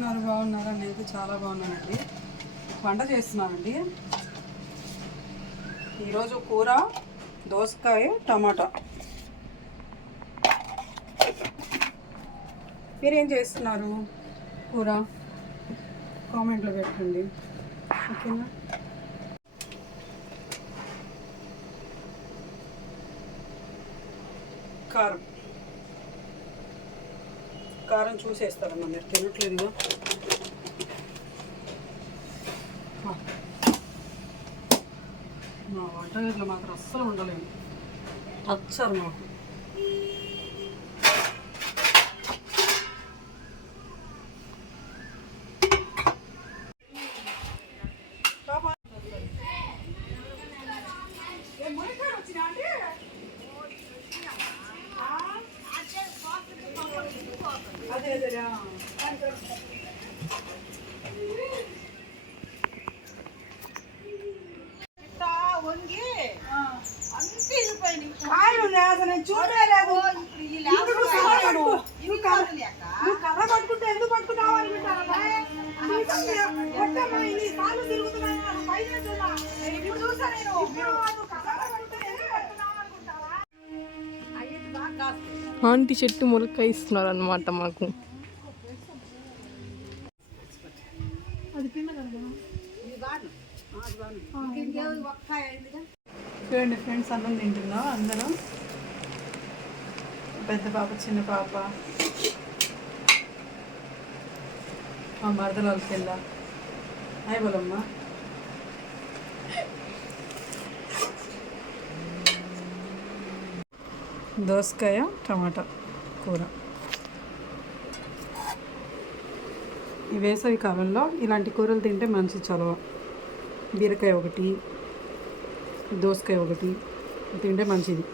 బాగున్నారా? నేనైతే చాలా బాగున్నానండి. వంట చేస్తున్నానండి. ఈరోజు కూర దోసకాయ టమాటా. మీరేం చేస్తున్నారు? కూర కామెంట్లో పెట్టండి, ఓకేనా? కారం చూసేస్తారమ్మా, మీరు తినట్లేదుగా. మా వంటగదిలో మాత్రం అస్సలు ఉండలేము, వచ్చారు మాకు. అదే అదేరా వంగి అంతే వెళ్ళిపోయింది. కర్ర పట్టుకుంటే ఎందుకు పట్టుకుంటావు? చూసా నేను. ఆంటీ చెట్టు ములక్కాయ ఇస్తున్నారు అన్నమాట మాకు. చూడండి ఫ్రెండ్స్, అన్నం తింటున్నాం అందరం. పెద్ద పాప, చిన్న పాప, మా మరదలు వాళ్ళకి వెళ్ళా. హాయ్ బోలమ్మా. దోసకాయ టమాటా కూర. ఈ వేసవి కాలంలో ఇలాంటి కూరలు తింటే మంచి చలవ. బీరకాయ ఒకటి, దోసకాయ ఒకటి తింటే మంచిది.